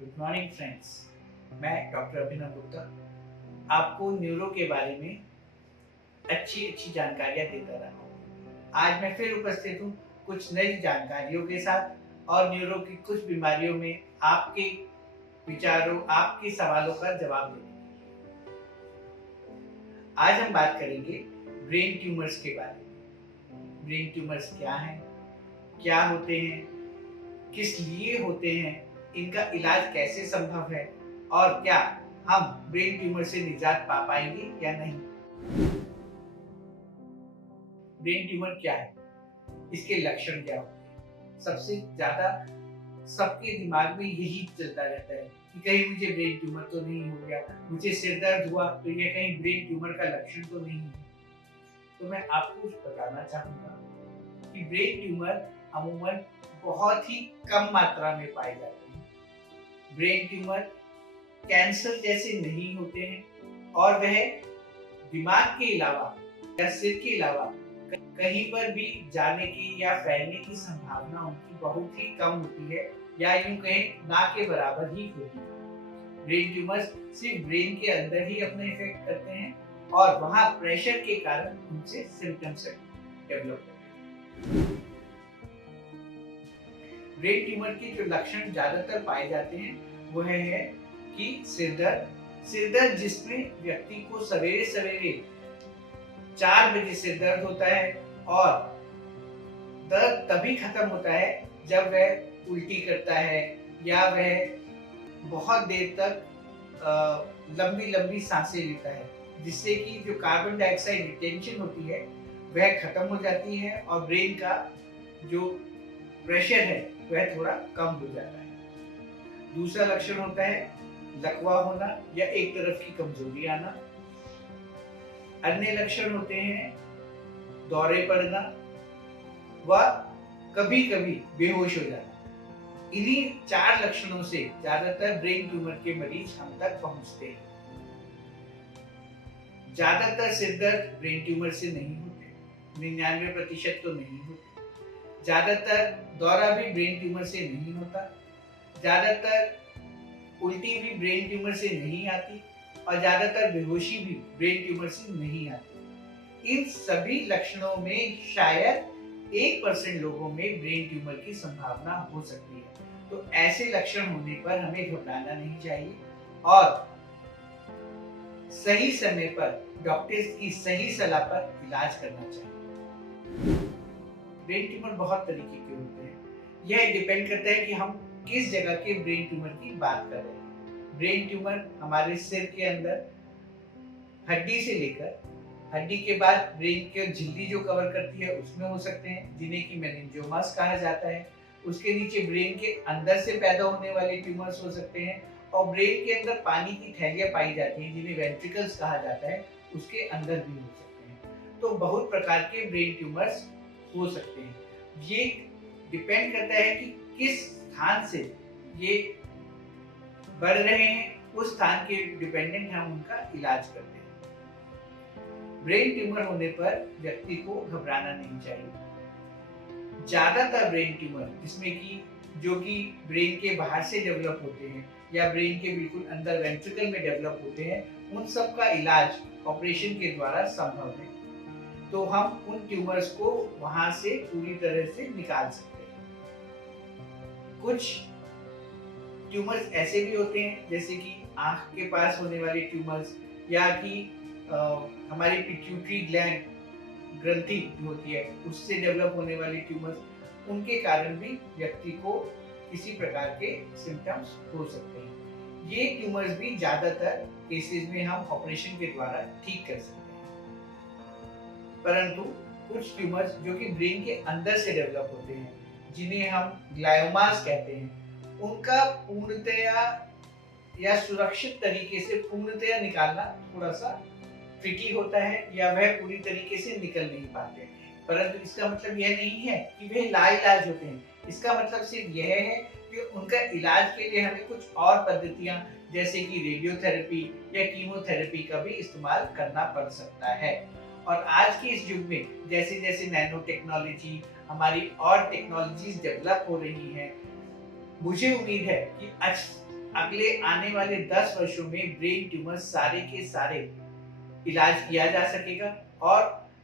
Good morning friends. मैं doctor अभिनव गुप्ता आपको neuro के बारे में अच्छी अच्छी जानकारियाँ देता रहा हूँ। आज मैं फिर उपस्थित हूँ कुछ नई जानकारियों के साथ और न्यूरो की कुछ बीमारियों में आपके विचारों, आपके सवालों का जवाब देने के लिए। आज हम बात करेंगे ब्रेन ट्यूमर्स के बारे में। ब्रेन ट्यूमर्स क्या हैं, क्या होते हैं, किस लिए होते हैं, इनका इलाज कैसे संभव है और क्या हम ब्रेन ट्यूमर से निजात पा पाएंगे या नहीं। ब्रेन ट्यूमर क्या है, इसके लक्षण क्या होते हैं? सबसे ज्यादा सबके दिमाग में यही चलता रहता है कि कहीं मुझे ब्रेन ट्यूमर तो नहीं हो गया, मुझे सिर दर्द हुआ तो ये कहीं ब्रेन ट्यूमर का लक्षण तो नहीं है। तो मैं आपको कुछ बताना चाहूंगा कि ब्रेन ट्यूमर अमूमन बहुत ही कम मात्रा में पाए जाते हैं। ब्रेन ट्यूमर कैंसर जैसे नहीं होते हैं और वह दिमाग के अलावा या सिर के अलावा कहीं पर भी जाने की या फैलने की संभावना उनकी बहुत ही कम होती है या यूं कहें ना के बराबर ही होती है। ब्रेन ट्यूमर्स सिर्फ ब्रेन के अंदर ही अपने इफेक्ट करते हैं और वहां प्रेशर के कारण उनसे सिम्टम्स डेवलप होते हैं। ब्रेन ट्यूमर के जो लक्षण ज्यादातर पाए जाते हैं वह है कि सिर दर्द जिसमें व्यक्ति को सवेरे सवेरे 4 बजे सिर दर्द होता है और दर्द तभी खत्म होता है जब वह उल्टी करता है या वह बहुत देर तक लंबी लंबी सांसें लेता है, जिससे कि जो कार्बन डाइऑक्साइड रिटेंशन होती है वह खत्म हो जाती है और ब्रेन का जो प्रेशर है वह थोड़ा कम हो जाता है। दूसरा लक्षण होता है लकवा होना या एक तरफ की कमजोरी आना। अन्य लक्षण होते हैं दौरे पड़ना व कभी कभी बेहोश हो जाना। इन्हीं 4 लक्षणों से ज्यादातर ब्रेन ट्यूमर के मरीज हम तक पहुंचते हैं। ज्यादातर सिर दर्द ब्रेन ट्यूमर से नहीं होते, 99% तो नहीं होते। ज्यादातर दौरा भी ब्रेन ट्यूमर से नहीं होता, ज्यादातर उल्टी भी ब्रेन ट्यूमर से नहीं आती और ज्यादातर बेहोशी भी ब्रेन ट्यूमर से नहीं आती। इन सभी लक्षणों में शायद 1% लोगों में ब्रेन ट्यूमर की संभावना हो सकती है। तो ऐसे लक्षण होने पर हमें घबराना नहीं चाहिए और सही समय पर डॉक्टर की सही सलाह पर इलाज करना चाहिए। ब्रेन ट्यूमर बहुत तरीके के होते हैं। यह डिपेंड करता है कि हम किस जगह के ब्रेन ट्यूमर की बात कर रहे हैं। ब्रेन ट्यूमर हमारे सिर के अंदर हड्डी से लेकर हड्डी के बाद ब्रेन के झिल्ली जो कवर करती है उसमें हो सकते हैं, जिन्हें कि मेनिंजियोमास कहा जाता है। उसके नीचे ब्रेन के अंदर से पैदा होने वाले ट्यूमर्स हो सकते हैं और ब्रेन के अंदर पानी की थैलियां पाई जाती हैं जिन्हें वेंट्रिकल्स कहा जाता है, उसके अंदर भी हो सकते हैं। तो बहुत प्रकार के ब्रेन ट्यूमर्स हो सकते हैं। ये डिपेंड करता है कि किस स्थान से ये बढ़ रहे हैं, उस स्थान के डिपेंडेंट हम उनका इलाज करते हैं। ब्रेन ट्यूमर होने पर व्यक्ति को घबराना नहीं चाहिए। ज्यादातर ब्रेन ट्यूमर जिसमें कि जो कि ब्रेन के बाहर से डेवलप होते हैं या ब्रेन के बिल्कुल अंदर वेंट्रिकल में डेवलप होते हैं, उन सब का इलाज ऑपरेशन के द्वारा संभव है। तो हम उन ट्यूमर्स को वहां से पूरी तरह से निकाल सकते हैं। कुछ ट्यूमर्स ऐसे भी होते हैं जैसे कि आंख के पास होने वाले ट्यूमर्स या कि हमारी पिट्यूटरी ग्लैंड ग्रंथि होती है उससे डेवलप होने वाले ट्यूमर्स, उनके कारण भी व्यक्ति को किसी प्रकार के सिम्टम्स हो सकते हैं। ये ट्यूमर्स भी ज्यादातर केसेस में हम ऑपरेशन के द्वारा ठीक कर सकते हैं। परंतु कुछ ट्यूमर्स जो कि ब्रेन के अंदर से डेवलप होते हैं, जिन्हें हम ग्लायोमास कहते हैं, उनका पूर्णतया या सुरक्षित तरीके से पूर्णतया निकालना थोड़ा सा ट्रिकी होता है या वह पूरी तरीके से निकल नहीं पाते। परंतु इसका मतलब यह नहीं है कि वे लाइलाज होते हैं। इसका मतलब सिर्फ यह है कि उनका इलाज के लिए हमें कुछ और पद्धतियां जैसे कि रेडियोथेरेपी या कीमोथेरेपी का भी इस्तेमाल करना पड़ सकता है। और आज के इस युग में जैसे जैसे नैनो टेक्नोलॉजी, हमारी और टेक्नोलॉजीज डेवलप हो रही हैं, मुझे उम्मीद है कि अगले आने वाले 10 वर्षों में ब्रेन ट्यूमर सारे के सारे इलाज किया जा सकेगा और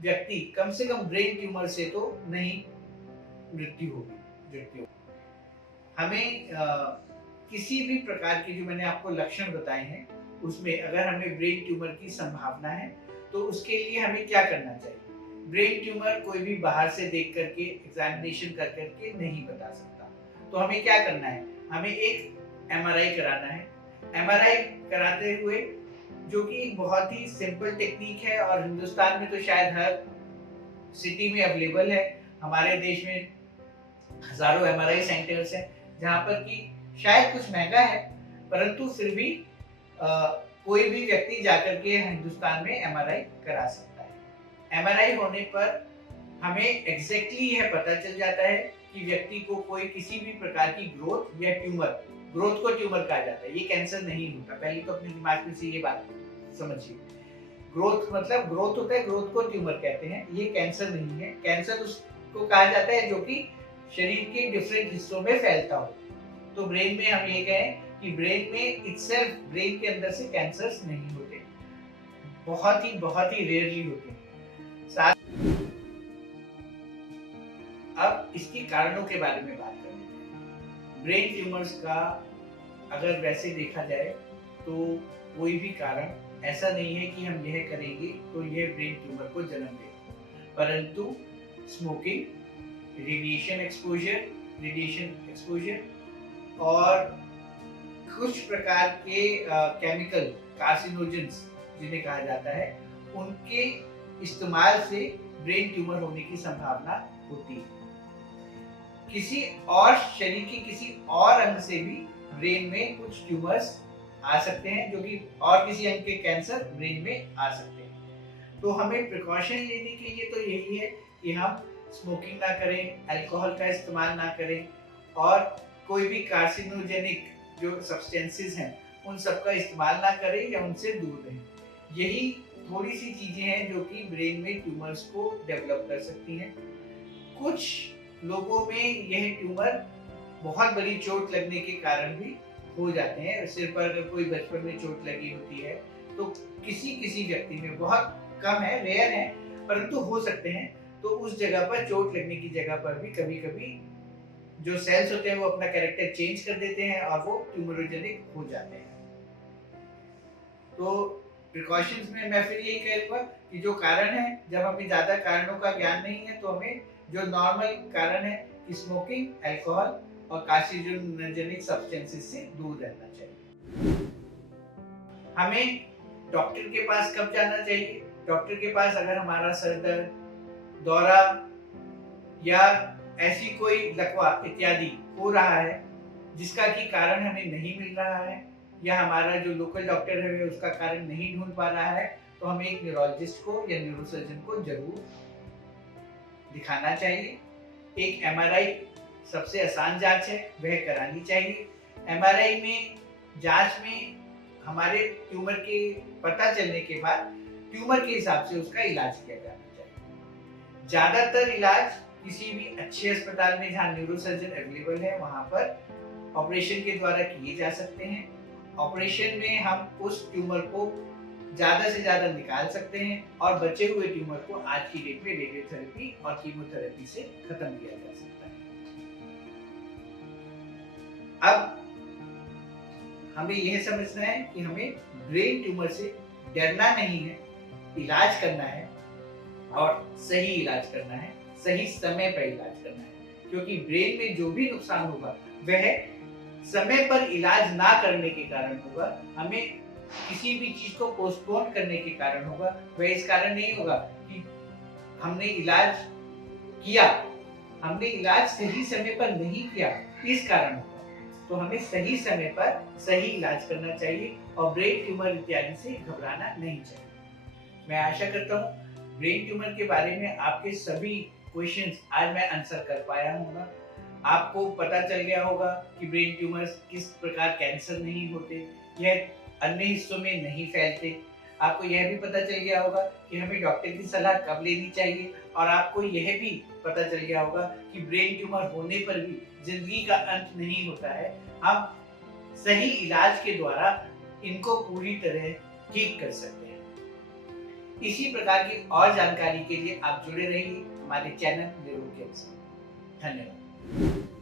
व्यक्ति कम से कम ब्रेन ट्यूमर से तो नहीं मृत्यु। हमें किसी भी प्रकार के जो मैंने आपको लक्षण बताए हैं उसमें अगर हमें ब्रेन ट्यूमर की संभावना है तो उसके लिए हमें क्या करना चाहिए। ब्रेन ट्यूमर कोई भी बाहर से देख करके एग्जामिनेशन कर करके नहीं बता सकता, तो हमें क्या करना है, हमें एक एमआरआई कराना है। एमआरआई कराते हुए, जो कि एक बहुत ही सिंपल टेक्निक है और हिंदुस्तान में तो शायद हर सिटी में अवेलेबल है। हमारे देश में हजारों एमआरआई सेंटर्स हैं जहाँ पर कि शायद कुछ महंगा है, परंतु फिर भी कोई भी व्यक्ति जाकर के हिंदुस्तान में एमआरआई करा सकता है। एमआरआई होने पर हमें एग्जैक्टली यह पता चल जाता है कि व्यक्ति को कोई किसी भी प्रकार की ग्रोथ या ट्यूमर, ग्रोथ को ट्यूमर कहा जाता है, ये कैंसर नहीं होता। पहले तो अपने दिमाग में से ये बात समझिए। ग्रोथ मतलब ग्रोथ होता है, ग्रोथ को ट्यूमर कहते हैं, ये कैंसर नहीं है। कैंसर उसको कहा जाता है जो कि शरीर के डिफरेंट हिस्सों में फैलता हो। तो ब्रेन में हम ये कहें कि ब्रेन में इटसेल्फ, ब्रेन के अंदर से कैंसर्स नहीं होते, बहुत ही रेयरली होते हैं। अब इसके कारणों के बारे में बात करते हैं। ब्रेन ट्यूमर्स का अगर वैसे देखा जाए तो कोई भी कारण ऐसा नहीं है कि हम यह करेंगे तो यह ब्रेन ट्यूमर को जन्म देगा, परंतु स्मोकिंग, रेडिएशन एक्सपोजर और कुछ प्रकार के केमिकल कार्सिनोजेंस जिन्हें कहा जाता है, उनके इस्तेमाल से ब्रेन ट्यूमर होने की संभावना होती है। किसी और शरीर के किसी और अंग से भी ब्रेन में कुछ ट्यूमर्स आ सकते हैं, जो कि और किसी अंग के कैंसर ब्रेन में आ सकते हैं। तो हमें प्रिकॉशन लेने के लिए तो यही है कि हम स्मोकिंग ना करें, अल्कोहल का इस्तेमाल ना करें और कोई भी कार्सिनोजेनिक जो सब्सटेंसेस हैं उन सब का इस्तेमाल ना करें या उनसे दूर रहें। यही थोड़ी सी चीजें हैं जो कि ब्रेन में ट्यूमर्स को डेवलप कर सकती हैं। कुछ लोगों में यह ट्यूमर बहुत बड़ी चोट लगने के कारण भी हो जाते हैं। सिर पर अगर कोई बचपन में चोट लगी होती है तो किसी व्यक्ति में, बहुत कम है, रेयर है, परंतु हो सकते हैं, तो उस जगह पर चोट लगने की जगह पर भी कभी कभी जो सेल्स होते हैं वो अपना कैरेक्टर चेंज कर देते हैं और वो ट्यूमरोजेनिक हो जाते हैं। तो प्रिकॉशंस में मैं फिर यही कहूँगा कि जो कारण है, जब हमें ज्यादा कारणों का ज्ञान नहीं है तो हमें जो नॉर्मल कारण है कि स्मोकिंग, अल्कोहल और कार्सिनोजेनिक सब्सटेंसेस से दूर रहना चाहिए। हमें डॉक्टर के पास कब जाना चाहिए? डॉक्टर के पास अगर हमारा सर दर्द, दौरा या ऐसी कोई लकवा इत्यादि हो रहा है जिसका कि कारण हमें नहीं मिल रहा है, या हमारा जो लोकल डॉक्टर है उसका कारण नहीं ढूंढ पा रहा है, तो हमें एक न्यूरोलॉजिस्ट को या न्यूरोसर्जन को जरूर दिखाना चाहिए। एक एमआरआई सबसे आसान जांच है, वह करानी चाहिए। एमआरआई में जांच में हमारे ट्यूमर के पता चलने के बाद ट्यूमर के हिसाब से उसका इलाज किया जाना चाहिए। ज्यादातर इलाज किसी भी अच्छे अस्पताल में जहाँ न्यूरोसर्जन अवेलेबल है वहां पर ऑपरेशन के द्वारा किए जा सकते हैं। ऑपरेशन में हम उस ट्यूमर को ज्यादा से ज्यादा निकाल सकते हैं और बचे हुए ट्यूमर को आज की डेट में रेडियोथेरेपी और कीमोथेरेपी से खत्म किया जा सकता है। अब हमें यह समझना है कि हमें ब्रेन ट्यूमर से डरना नहीं है, इलाज करना है और सही इलाज करना है, सही समय पर इलाज करना है, क्योंकि ब्रेन में जो भी नुकसान होगा वह समय पर इलाज ना करने के कारण होगा। हमें किसी भी चीज को पोस्टपोन करने के कारण होगा, वह इस कारण नहीं होगा कि हमने इलाज किया, हमने इलाज सही समय पर नहीं किया, इस कारण होगा। तो हमें सही समय पर सही इलाज करना चाहिए और ब्रेन ट्यूमर इत्यादि से घबराना नहीं चाहिए। मैं आशा करता हूँ ब्रेन ट्यूमर के बारे में आपके सभी क्वेश्चंस आज मैं आंसर कर पाया हूँ। आपको पता चल गया होगा कि ब्रेन ट्यूमर्स किस प्रकार कैंसर नहीं होते, यह अन्य हिस्सों में नहीं फैलते। आपको यह भी पता चल गया होगा कि हमें डॉक्टर की सलाह कब लेनी चाहिए, और आपको यह भी पता चल गया होगा कि ब्रेन ट्यूमर होने पर भी जिंदगी का अंत नहीं होता है। हम सही इलाज के द्वारा इनको पूरी तरह ठीक कर सकते हैं। इसी प्रकार की और जानकारी के लिए आप जुड़े रहिए हमारे चैनल निरोग के साथ। धन्यवाद।